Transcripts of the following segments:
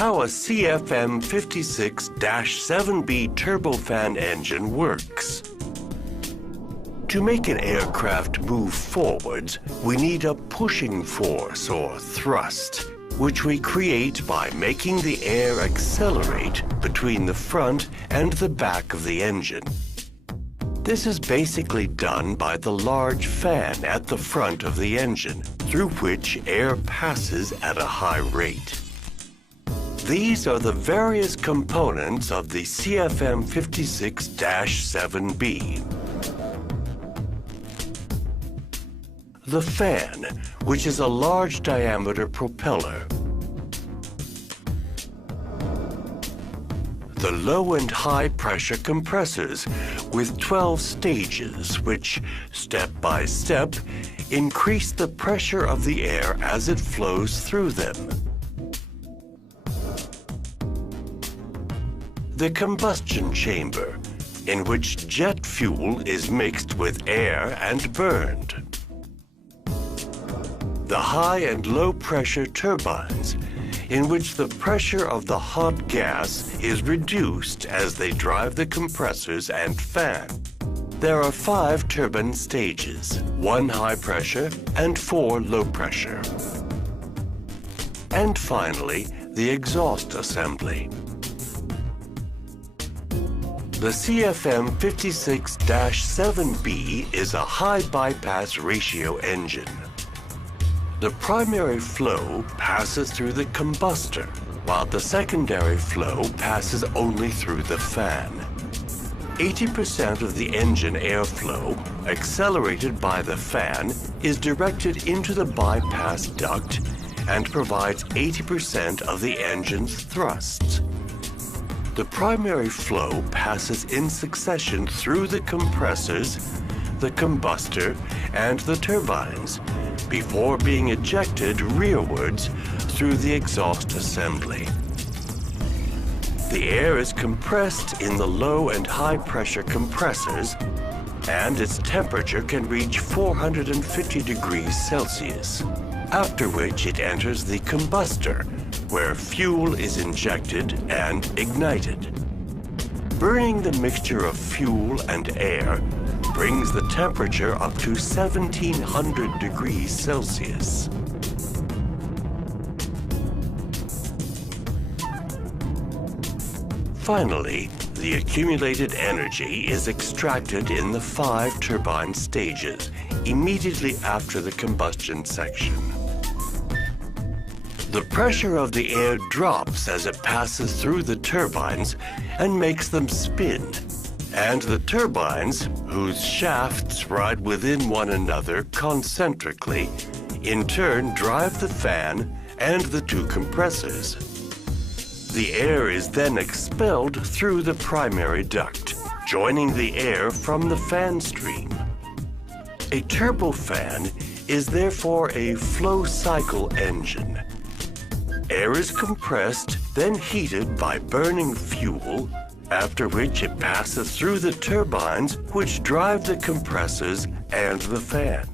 how a CFM56-7B turbofan engine works. To make an aircraft move forwards, we need a pushing force or thrust, which we create by making the air accelerate between the front and the back of the engine. This is basically done by the large fan at the front of the engine, through which air passes at a high rate. These are the various components of the CFM56-7B. The fan, which is a large diameter propeller. The low and high pressure compressors with 12 stages which, step by step, increase the pressure of the air as it flows through them. The combustion chamber, in which jet fuel is mixed with air and burned. The high and low pressure turbines, in which the pressure of the hot gas is reduced as they drive the compressors and fan. There are 5 turbine stages, 1 high pressure and 4 low pressure. And finally, the exhaust assembly. The CFM56-7B is a high bypass ratio engine. The primary flow passes through the combustor, while the secondary flow passes only through the fan. 80% of the engine airflow, accelerated by the fan, is directed into the bypass duct and provides 80% of the engine's thrust. The primary flow passes in succession through the compressors, the combustor, and the turbines, before being ejected rearwards through the exhaust assembly. The air is compressed in the low and high pressure compressors, and its temperature can reach 450 degrees Celsius, after which it enters the combustor, where fuel is injected and ignited. Burning the mixture of fuel and air brings the temperature up to 1700 degrees Celsius. Finally, the accumulated energy is extracted in the 5 turbine stages, immediately after the combustion section. The pressure of the air drops as it passes through the turbines and makes them spin. And the turbines, whose shafts ride within one another concentrically, in turn drive the fan and the 2 compressors. The air is then expelled through the primary duct, joining the air from the fan stream. A turbofan is therefore a flow cycle engine. Air is compressed, then heated by burning fuel, after which it passes through the turbines which drive the compressors and the fan.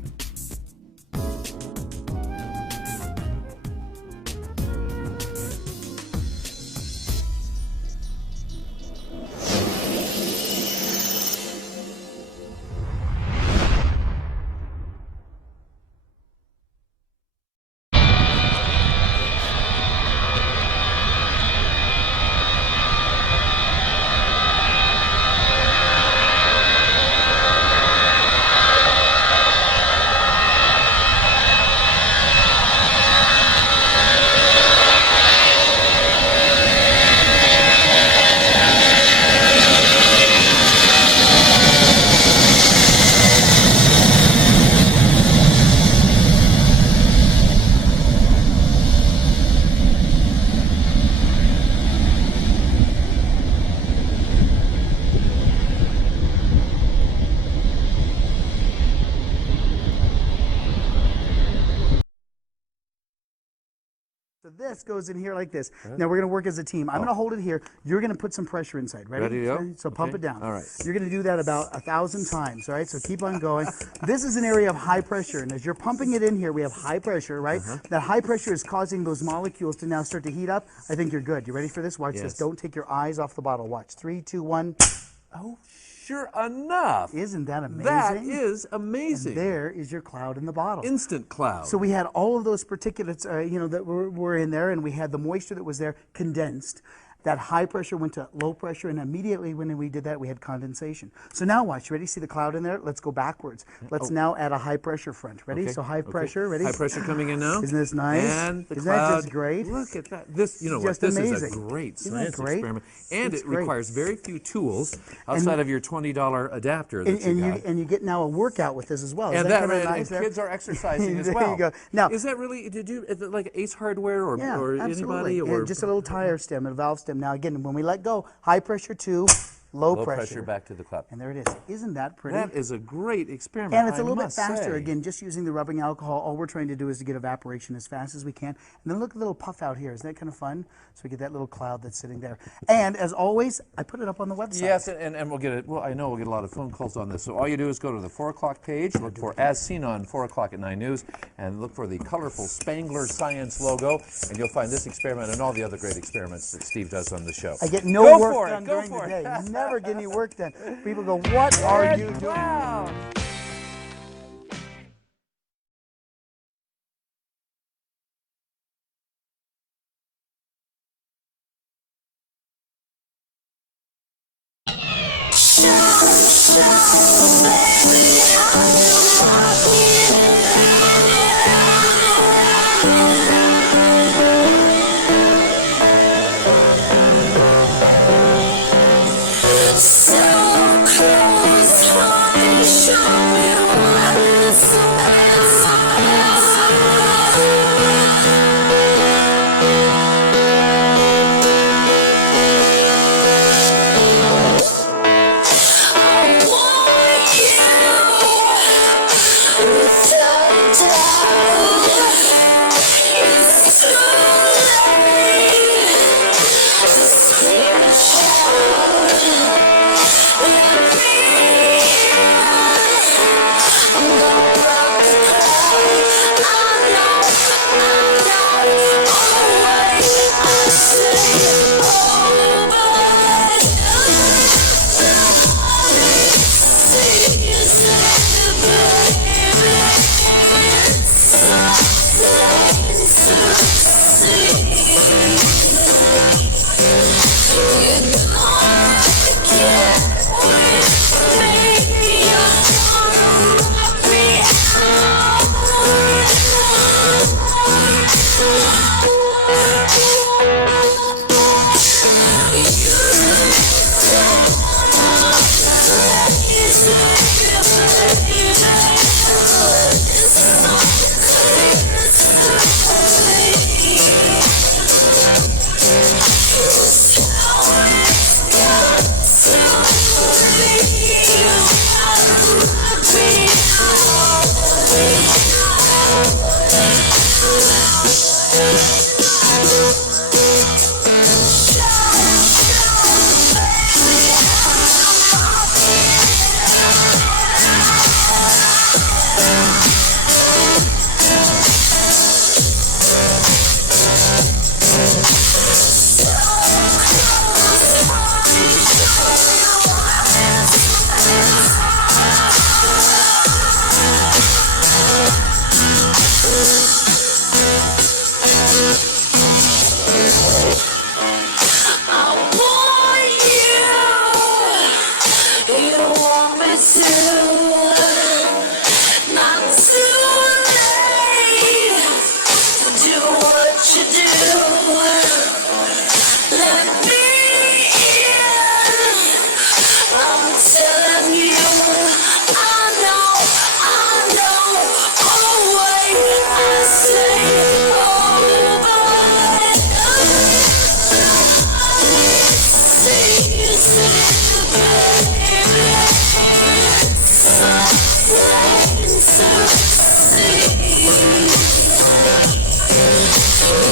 So this goes in here like this. Now we're going to work as a team. I'm going to hold it here. You're going to put some pressure inside. Ready? Ready to go? So pump it down. All right. You're going to do that about 1,000 times. All right. So keep on going. This is an area of high pressure, and as you're pumping it in here, we have high pressure, right? That high pressure is causing those molecules to now start to heat up. I think you're good. You ready for this? Watch this. Don't take your eyes off the bottle. Watch. 3, 2, 1. Oh, sure enough. Isn't that amazing? That is amazing. And there is your cloud in the bottle. Instant cloud. So we had all of those particulates, that were in there, and we had the moisture that was there condensed. That high pressure went to low pressure, and immediately when we did that, we had condensation. So now watch. Ready? See the cloud in there? Let's go backwards. Let's now add a high pressure front. Ready? Okay. So high pressure. Ready? High pressure coming in now. Isn't this nice? And the Isn't cloud. that just great? Look at that. This, you know what? Just This is amazing. a great Isn't that science great? experiment, and It's it great. requires very few tools outside of your $20 adapter that And you get now a workout with this as well. And Is that that, kinda and nice there? kids are exercising as There well. you go. Now, is that really? Is it like Ace Hardware or absolutely. anybody or And just a little tire stem and a valve stem. Now again, when we let go, high pressure to low pressure back to the cloud? And there it is. Isn't that pretty? That is a great experiment. And it's a I little bit must faster. say. Again, just using the rubbing alcohol, all we're trying to do is to get evaporation as fast as we can. And then look at the little puff out here. Isn't that kind of fun? So we get that little cloud that's sitting there. And as always, I put it up on the website. Yes, and we'll get it. Well, I know we'll get a lot of phone calls on this. So all you do is go to the 4 o'clock page, look for As Seen on 4 o'clock at 9 News, and look for the colorful Spangler Science logo, and you'll find this experiment and all the other great experiments that Steve does on the show. I get no work for it, done go during for the it. day. Never get any work done. People go, what are you doing? Wow.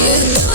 You know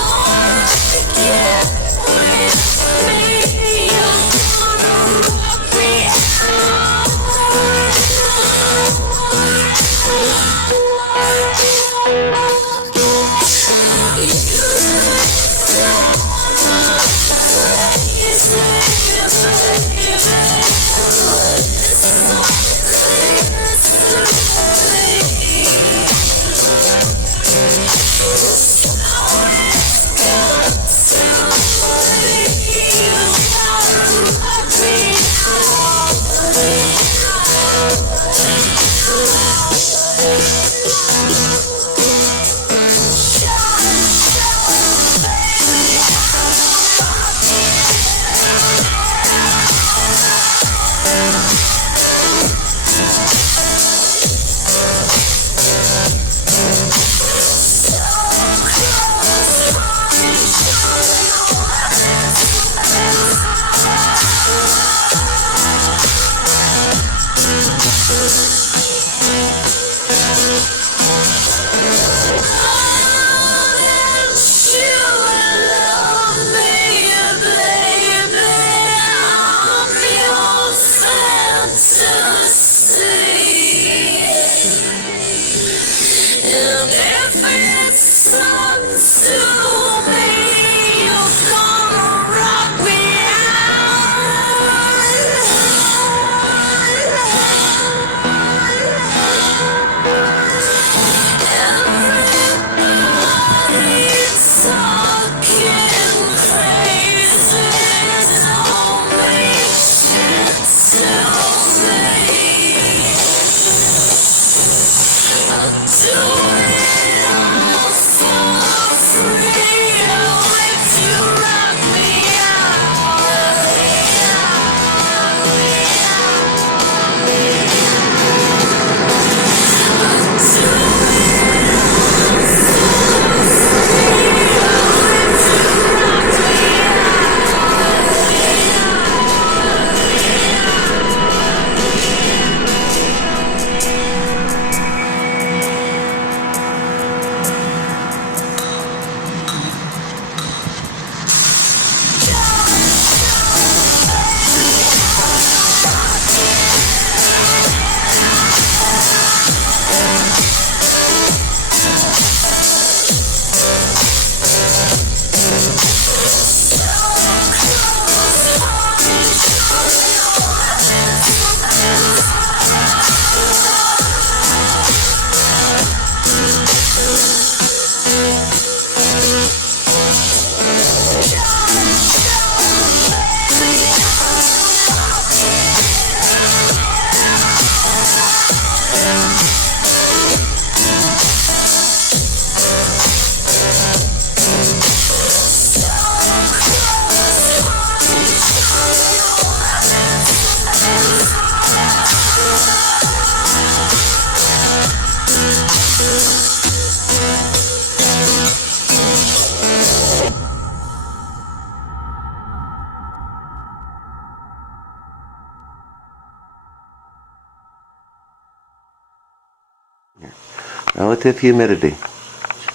Relative humidity.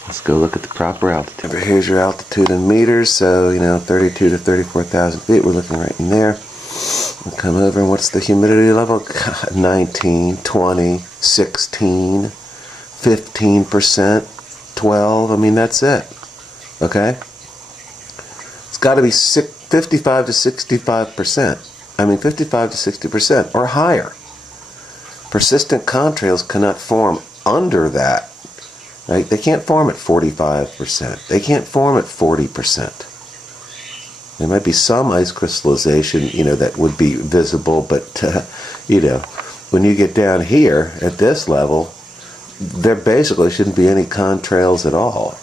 Let's go look at the proper altitude. Here's your altitude in meters, so 32 to 34,000 feet. We're looking right in there. We'll come over, and what's the humidity level? God, 19, 20, 16, 15%, 12. I mean, that's it. Okay? It's got to be 55 to 65%. I mean, 55 to 60% or higher. Persistent contrails cannot form under that. Right? They can't form at 45%. They can't form at 40%. There might be some ice crystallization, that would be visible, but, when you get down here at this level, there basically shouldn't be any contrails at all.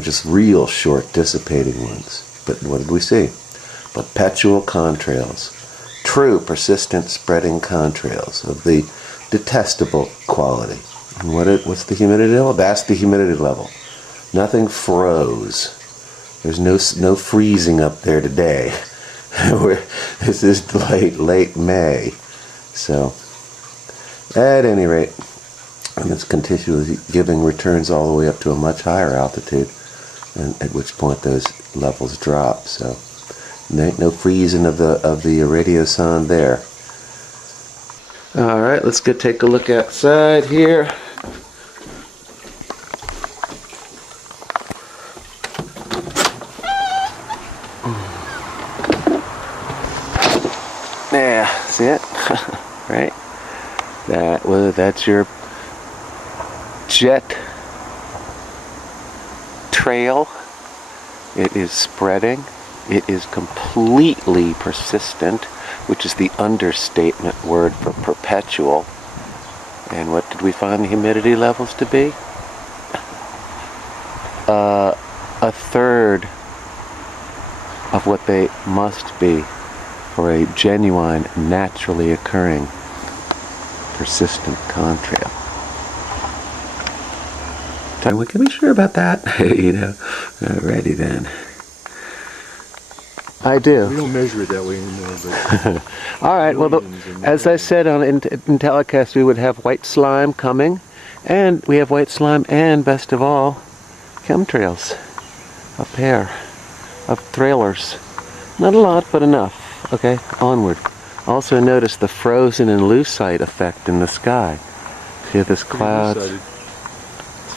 Just real short dissipating ones. But what did we see? Perpetual contrails. True persistent spreading contrails of the detestable quality. And what's the humidity level? That's the humidity level. Nothing froze. There's no freezing up there today. This is late May. So, at any rate, and it's continually giving returns all the way up to a much higher altitude, and at which point those levels drop. So, there ain't no freezing of the radiosonde there. All right, let's go take a look outside here. Yeah, see it? Right? That's your jet trail. It is spreading. It is completely persistent, which is the understatement word for perpetual. And what did we find the humidity levels to be? A third of what they must be for a genuine, naturally occurring, persistent contrail. Can we sure about that? You know, alrighty then. I do. We don't measure it that way anymore. But all right. Well, as I said in telecast, we would have white slime coming, and we have white slime, and best of all, chemtrails. A pair of trailers. Not a lot, but enough. Okay, onward. Also notice the frozen and lucite effect in the sky. See this clouds? There's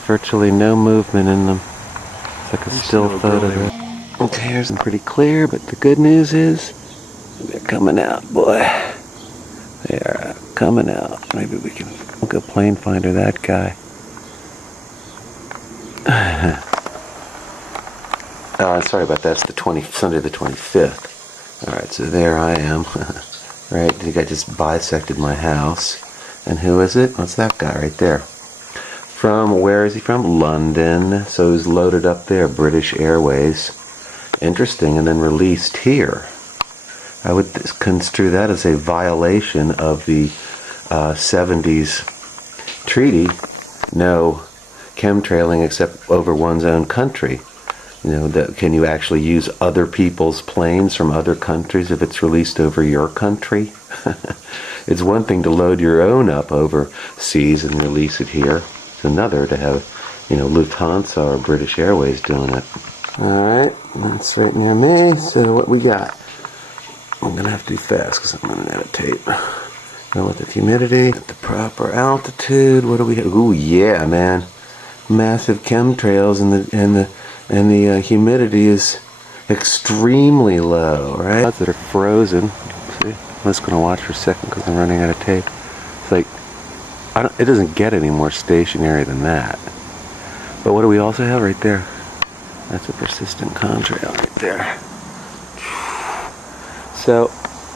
virtually no movement in them. It's like a still photograph. Okay, here's them pretty clear, but the good news is they're coming out, boy. They are coming out. Maybe we can go plane finder that guy. Oh, sorry about that. It's Sunday the 25th. All right, so there I am. Right, I think I just bisected my house. And who is it? What's that guy right there? Where is he from? London. So he's loaded up there, British Airways. Interesting, and then released here. I would construe that as a violation of the 70s treaty. No chemtrailing except over one's own country. You know, can you actually use other people's planes from other countries if it's released over your country? It's one thing to load your own up overseas and release it here. It's another to have, you know, Lufthansa or British Airways doing it. Alright, that's right near me. So what we got? I'm going to have to be fast because I'm running out of tape. Now with the humidity, at the proper altitude, what do we have? Ooh, yeah, man. Massive chemtrails and the humidity is extremely low, right? Clouds that are frozen. See? I'm just going to watch for a second because I'm running out of tape. It's like, it doesn't get any more stationary than that. But what do we also have right there? That's a persistent contrail right there. So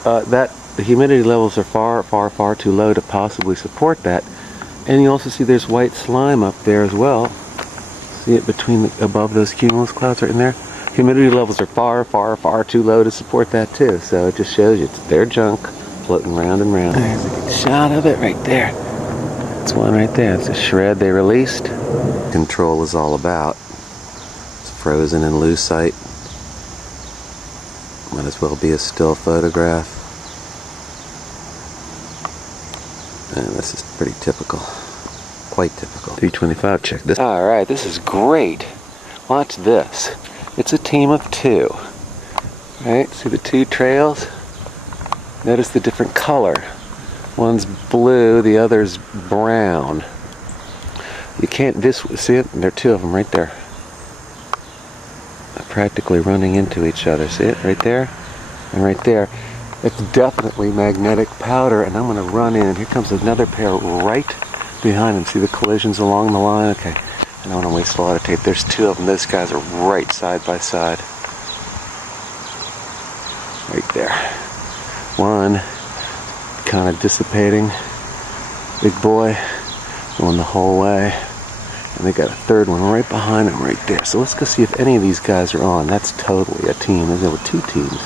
the humidity levels are far, far, far too low to possibly support that. And you also see there's white slime up there as well. See it above those cumulus clouds right in there? Humidity levels are far, far, far too low to support that too. So it just shows you it's their junk floating round and round. There's a good shot of it right there. That's one right there. It's a shred they released. Control is all about. It's frozen in lucite. Might as well be a still photograph. And this is pretty typical. Quite typical. 325, check this. Alright, this is great. Watch this. It's a team of two. Right, see the two trails? Notice the different color. One's blue, the other's brown. You can't, see it? There are two of them right there. They're practically running into each other. See it? Right there and right there. It's definitely magnetic powder, and I'm going to run in. Here comes another pair right behind them. See the collisions along the line? Okay. I don't want to waste a lot of tape. There's two of them. Those guys are right side by side. Right there. One kind of dissipating. Big boy going the whole way. And they got a third one right behind him right there. So let's go see if any of these guys are on. That's totally a team. There were two teams.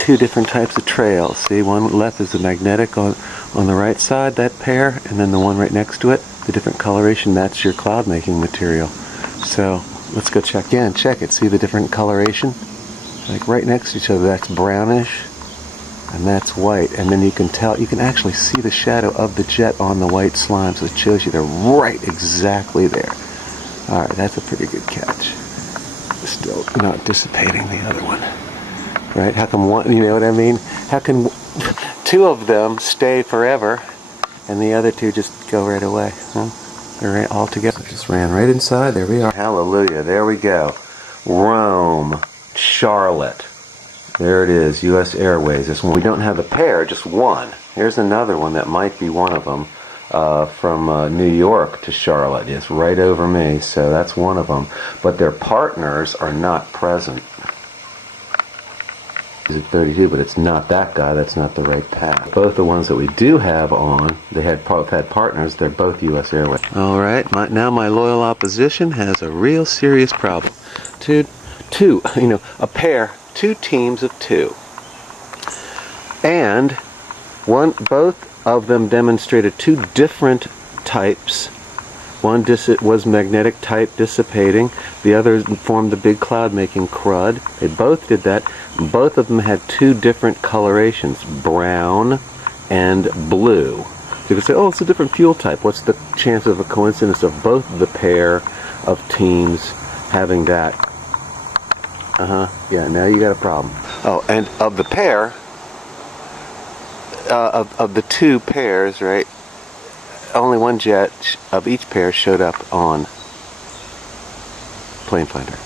Two different types of trails. See, one left is the magnetic on the right side, that pair, and then the one right next to it, the different coloration, that's your cloud making material. So let's go check in. Check it. See the different coloration? Like right next to each other, that's brownish and that's white. And then you can tell, you can actually see the shadow of the jet on the white slime, so it shows you they're right exactly there. Alright, that's a pretty good catch. Still not dissipating the other one. Right? How come one, you know what I mean? How can two of them stay forever and the other two just go right away? Huh? All right, all together. Just ran right inside. There we are. Hallelujah. There we go. Rome, Charlotte. There it is, U.S. Airways. This one. We don't have a pair, just one. Here's another one that might be one of them. From New York to Charlotte. It's right over me, so that's one of them. But their partners are not present. Is it 32? But it's not that guy. That's not the right path. Both the ones that we do have on, they had both had partners. They're both U.S. Airways. All right. Now my loyal opposition has a real serious problem. Two. A pair. 2 teams of 2. And both of them demonstrated 2 different types. One was magnetic type dissipating, the other formed the big cloud making crud. They both did that. Both of them had 2 different colorations, brown and blue. So you could say, oh, it's a different fuel type. What's the chance of a coincidence of both the pair of teams having that? Yeah, now you got a problem. Oh, and of the pair, of the 2 pairs, right, only one jet of each pair showed up on Plane Finder.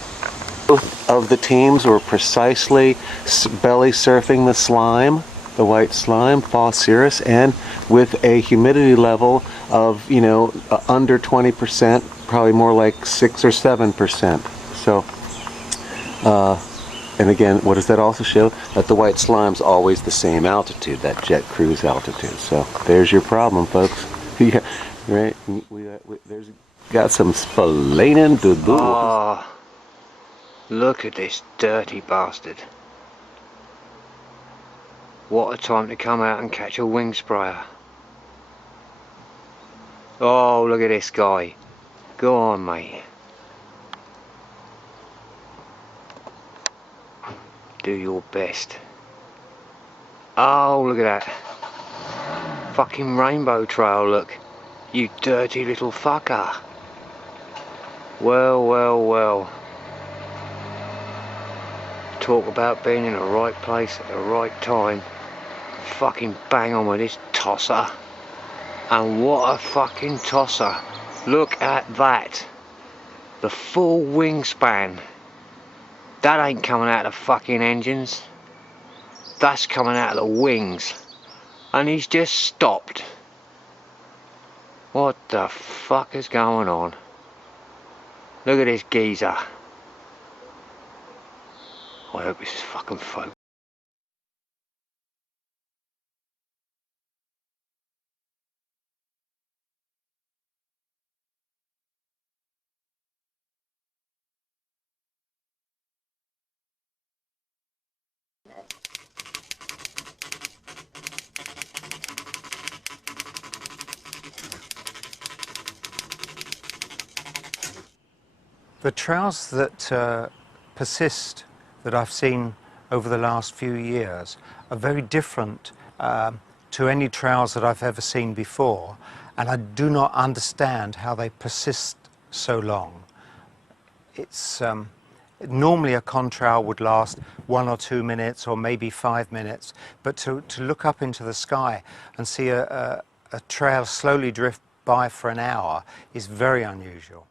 Both of the teams were precisely belly surfing the slime, the white slime, fall cirrus, and with a humidity level of, under 20%, probably more like 6 or 7%. So, and again, what does that also show? That the white slime's always the same altitude, that jet cruise altitude. So there's your problem, folks. Yeah, right? There's got some splaining to do. Oh, look at this dirty bastard. What a time to come out and catch a wing sprayer. Oh, look at this guy. Go on, mate. Do your best. Oh, look at that. Fucking rainbow trail, look. You dirty little fucker. Well, well, well. Talk about being in the right place at the right time. Fucking bang on with this tosser. And what a fucking tosser. Look at that. The full wingspan. That ain't coming out of the fucking engines. That's coming out of the wings. And he's just stopped. What the fuck is going on? Look at this geezer. I hope this is fucking focused. The trails that persist that I've seen over the last few years are very different to any trails that I've ever seen before, and I do not understand how they persist so long. It's normally a contrail would last 1 or 2 minutes or maybe 5 minutes, but to look up into the sky and see a trail slowly drift by for an hour is very unusual.